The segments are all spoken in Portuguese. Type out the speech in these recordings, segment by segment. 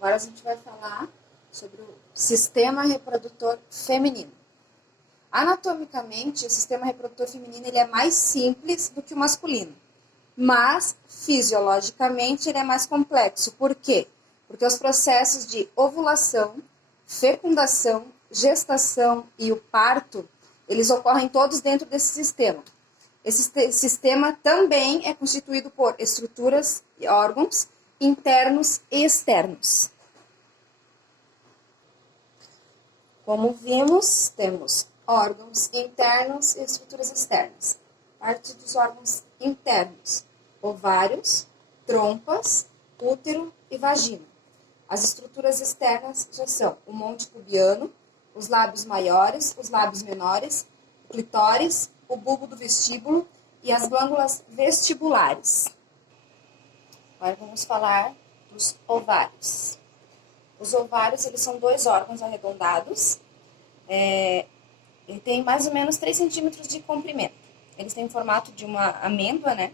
Agora a gente vai falar sobre o sistema reprodutor feminino. Anatomicamente, o sistema reprodutor feminino ele é mais simples do que o masculino, mas fisiologicamente ele é mais complexo. Por quê? Porque os processos de ovulação, fecundação, gestação e o parto, eles ocorrem todos dentro desse sistema. Esse sistema também é constituído por estruturas e órgãos internos e externos. Como vimos, temos órgãos internos e estruturas externas. Parte dos órgãos internos: ovários, trompas, útero e vagina. As estruturas externas já são o monte pubiano, os lábios maiores, os lábios menores, o clitóris, o bulbo do vestíbulo e as glândulas vestibulares. Agora vamos falar dos ovários. Os ovários eles são dois órgãos arredondados. Ele tem mais ou menos 3 centímetros de comprimento. Eles têm o formato de uma amêndoa, né?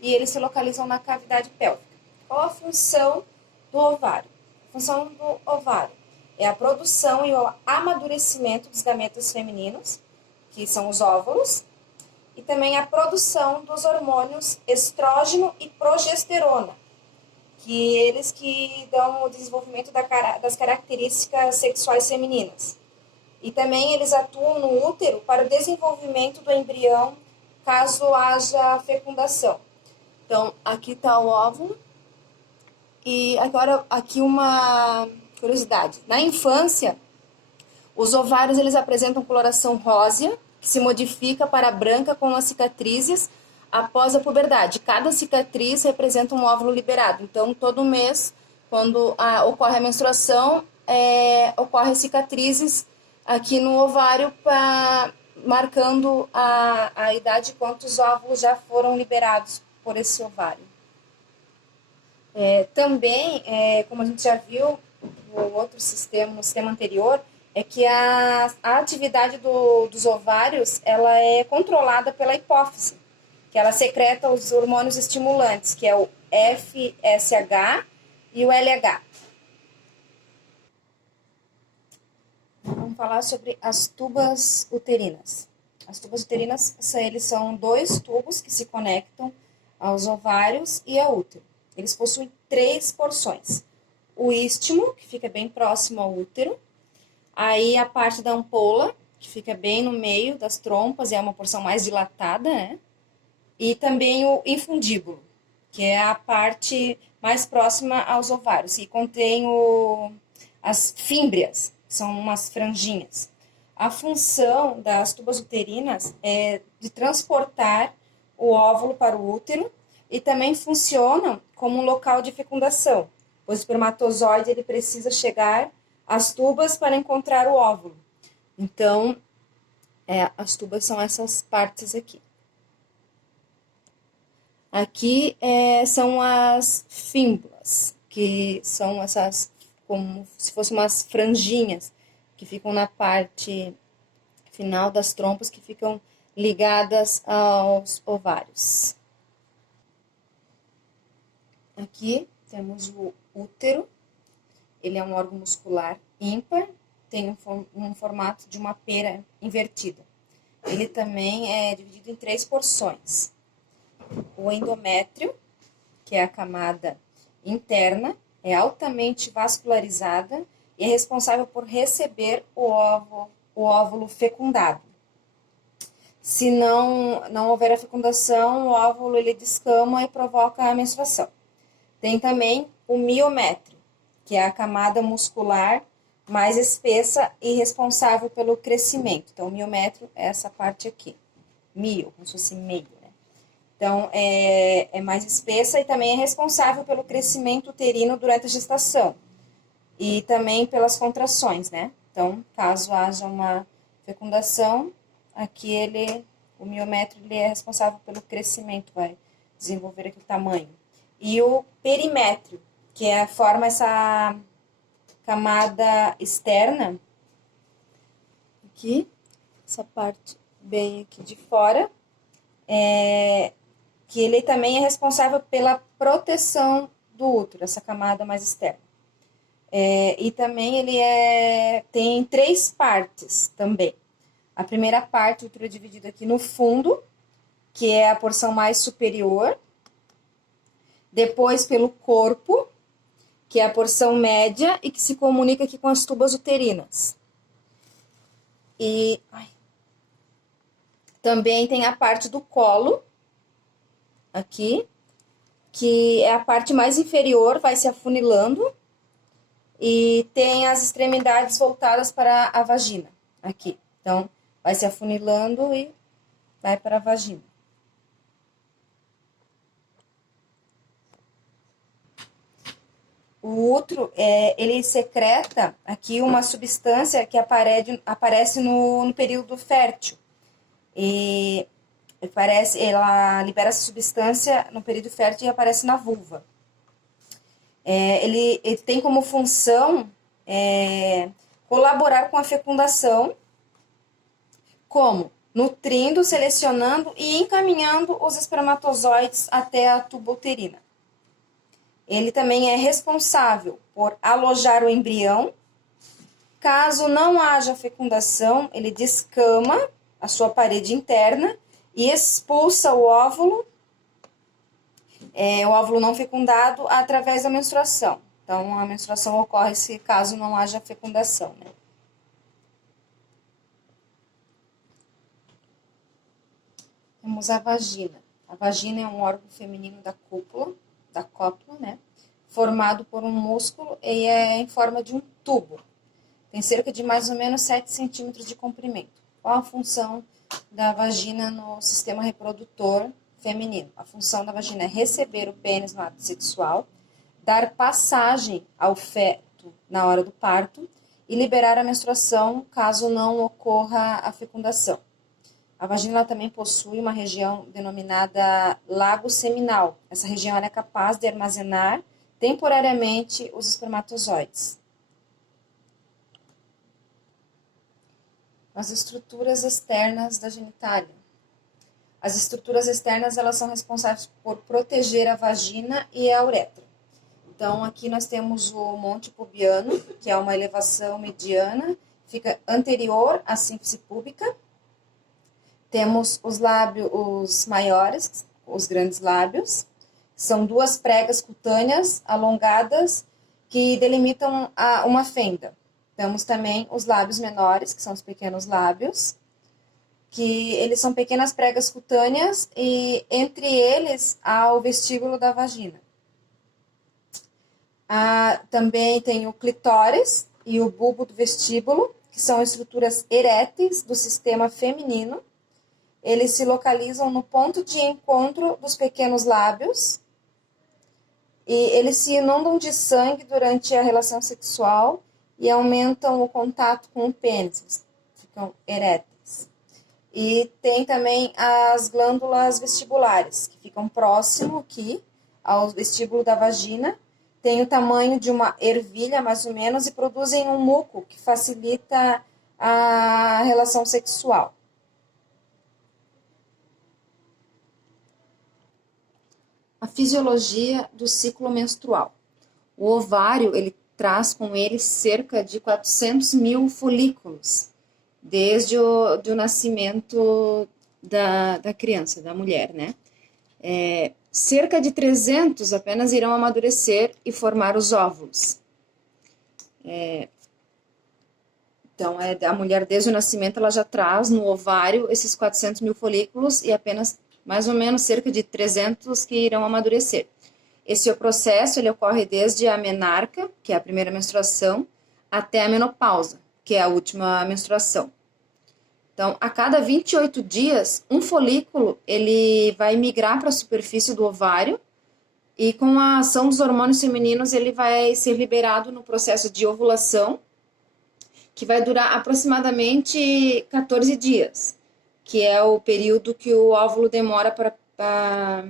E eles se localizam na cavidade pélvica. Qual a função do ovário? A função do ovário é a produção e o amadurecimento dos gametas femininos, que são os óvulos, e também a produção dos hormônios estrógeno e progesterona, que eles que dão o desenvolvimento das características sexuais femininas. E também eles atuam no útero para o desenvolvimento do embrião, caso haja fecundação. Então, aqui está o óvulo. E agora, aqui uma curiosidade. Na infância, os ovários eles apresentam coloração rósea, que se modifica para branca com as cicatrizes após a puberdade. Cada cicatriz representa um óvulo liberado. Então, todo mês, quando ocorre a menstruação, ocorrem cicatrizes aqui no ovário, marcando a idade e quantos óvulos já foram liberados por esse ovário. Também, como a gente já viu no sistema anterior, é que a atividade dos ovários ela é controlada pela hipófise, que ela secreta os hormônios estimulantes, que é o FSH e o LH. Vamos falar sobre as tubas uterinas. As tubas uterinas eles são 2 tubos que se conectam aos ovários e ao útero. Eles possuem 3 porções. O istmo, que fica bem próximo ao útero. Aí a parte da ampola, que fica bem no meio das trompas e é uma porção mais dilatada, né? E também o infundíbulo, que é a parte mais próxima aos ovários, e contém as fímbrias, que são umas franjinhas. A função das tubas uterinas é de transportar o óvulo para o útero e também funcionam como um local de fecundação, pois o espermatozoide ele precisa chegar às tubas para encontrar o óvulo. Então, as tubas são essas partes aqui. Aqui são as fímbulas, que são essas, como se fossem umas franjinhas, que ficam na parte final das trompas, que ficam ligadas aos ovários. Aqui temos o útero, ele é um órgão muscular ímpar, tem um formato de uma pera invertida. Ele também é dividido em 3 porções. O endométrio, que é a camada interna, é altamente vascularizada e é responsável por receber o óvulo fecundado. Se não houver a fecundação, o óvulo ele descama e provoca a menstruação. Tem também o miométrio, que é a camada muscular mais espessa e responsável pelo crescimento. Então, o miométrio é essa parte aqui, mio, como se fosse meio, né? Então, é mais espessa e também é responsável pelo crescimento uterino durante a gestação e também pelas contrações, né? Então, caso haja uma fecundação, aqui o miométrio ele é responsável pelo crescimento, vai desenvolver aquele tamanho. E o perimétrio, que forma essa camada externa, aqui, essa parte bem aqui de fora, que ele também é responsável pela proteção do útero, essa camada mais externa. E também ele tem 3 partes também. A primeira parte, o útero é dividido aqui no fundo, que é a porção mais superior. Depois pelo corpo, que é a porção média e que se comunica aqui com as tubas uterinas. E também tem a parte do colo, aqui, que é a parte mais inferior, vai se afunilando. E tem as extremidades voltadas para a vagina, aqui. Então, vai se afunilando e vai para a vagina. O útero, ele secreta aqui uma substância que aparece no período fértil. E ela libera essa substância no período fértil e aparece na vulva. Ele tem como função colaborar com a fecundação, como nutrindo, selecionando e encaminhando os espermatozoides até a tuba uterina. Ele também é responsável por alojar o embrião. Caso não haja fecundação, ele descama a sua parede interna e expulsa o óvulo não fecundado através da menstruação. Então, a menstruação ocorre se caso não haja fecundação, né? Temos a vagina. A vagina é um órgão feminino da cópula, né? Formado por um músculo e é em forma de um tubo. Tem cerca de mais ou menos 7 centímetros de comprimento. Qual a função da vagina no sistema reprodutor feminino? A função da vagina é receber o pênis no ato sexual, dar passagem ao feto na hora do parto e liberar a menstruação caso não ocorra a fecundação. A vagina também possui uma região denominada lago seminal. Essa região é capaz de armazenar temporariamente os espermatozoides. As estruturas externas da genitália. As estruturas externas elas são responsáveis por proteger a vagina e a uretra. Então, aqui nós temos o monte pubiano, que é uma elevação mediana, fica anterior à síntese púbica. Temos os lábios maiores, os grandes lábios. São 2 pregas cutâneas alongadas que delimitam uma fenda. Temos também os lábios menores, que são os pequenos lábios, que eles são pequenas pregas cutâneas e entre eles há o vestíbulo da vagina. Também tem o clitóris e o bulbo do vestíbulo, que são estruturas eréteis do sistema feminino. Eles se localizam no ponto de encontro dos pequenos lábios e eles se inundam de sangue durante a relação sexual e aumentam o contato com o pênis, ficam eréteis. E tem também as glândulas vestibulares, que ficam próximo aqui ao vestíbulo da vagina, tem o tamanho de uma ervilha, mais ou menos, e produzem um muco que facilita a relação sexual. A fisiologia do ciclo menstrual. O ovário, ele traz com ele cerca de 400 mil folículos, desde o nascimento da criança, da mulher, né? Cerca de 300 apenas irão amadurecer e formar os óvulos. Então, a mulher, desde o nascimento, ela já traz no ovário esses 400 mil folículos e apenas mais ou menos cerca de 300 que irão amadurecer. Esse processo ele ocorre desde a menarca, que é a primeira menstruação, até a menopausa, que é a última menstruação. Então, a cada 28 dias, um folículo ele vai migrar para a superfície do ovário e com a ação dos hormônios femininos ele vai ser liberado no processo de ovulação, que vai durar aproximadamente 14 dias, que é o período que o óvulo demora para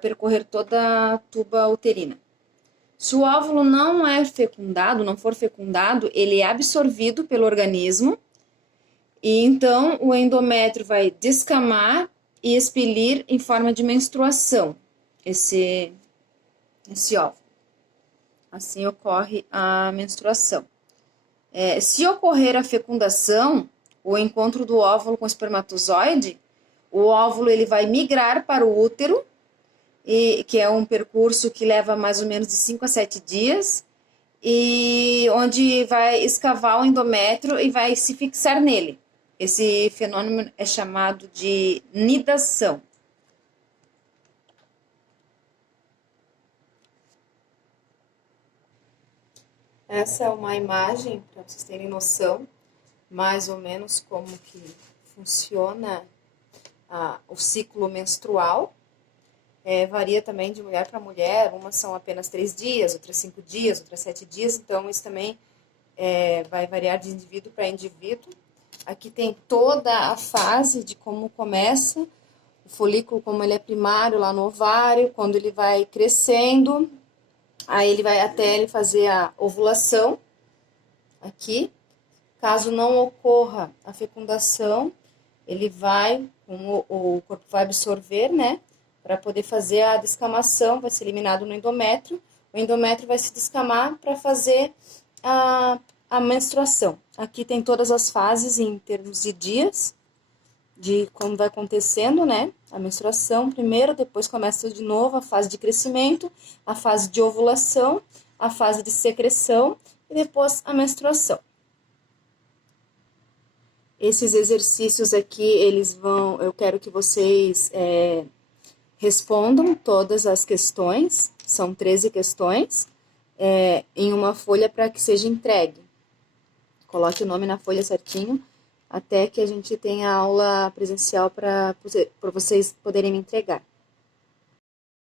percorrer toda a tuba uterina. Se o óvulo não for fecundado, ele é absorvido pelo organismo e então o endométrio vai descamar e expelir em forma de menstruação esse óvulo. assim ocorre a menstruação. Se ocorrer a fecundação, o encontro do óvulo com o espermatozoide, o óvulo ele vai migrar para o útero, que é um percurso que leva mais ou menos de 5 a 7 dias, e onde vai escavar o endométrio e vai se fixar nele. Esse fenômeno é chamado de nidação. Essa é uma imagem para vocês terem noção, mais ou menos como que funciona o ciclo menstrual. Varia também de mulher para mulher, umas são apenas 3 dias, outras 5 dias, outras 7 dias, então isso também vai variar de indivíduo para indivíduo. Aqui tem toda a fase de como começa o folículo, como ele é primário lá no ovário, quando ele vai crescendo, aí ele vai até ele fazer a ovulação, aqui. Caso não ocorra a fecundação, ele vai, o corpo vai absorver, né, para poder fazer a descamação, vai ser eliminado no endométrio, o endométrio vai se descamar para fazer a menstruação. Aqui tem todas as fases em termos de dias, de como vai acontecendo, né? A menstruação primeiro, depois começa de novo a fase de crescimento, a fase de ovulação, a fase de secreção e depois a menstruação. Esses exercícios aqui, eu quero que vocês respondam todas as questões, são 13 questões, em uma folha para que seja entregue. Coloque o nome na folha certinho, até que a gente tenha aula presencial para vocês poderem me entregar.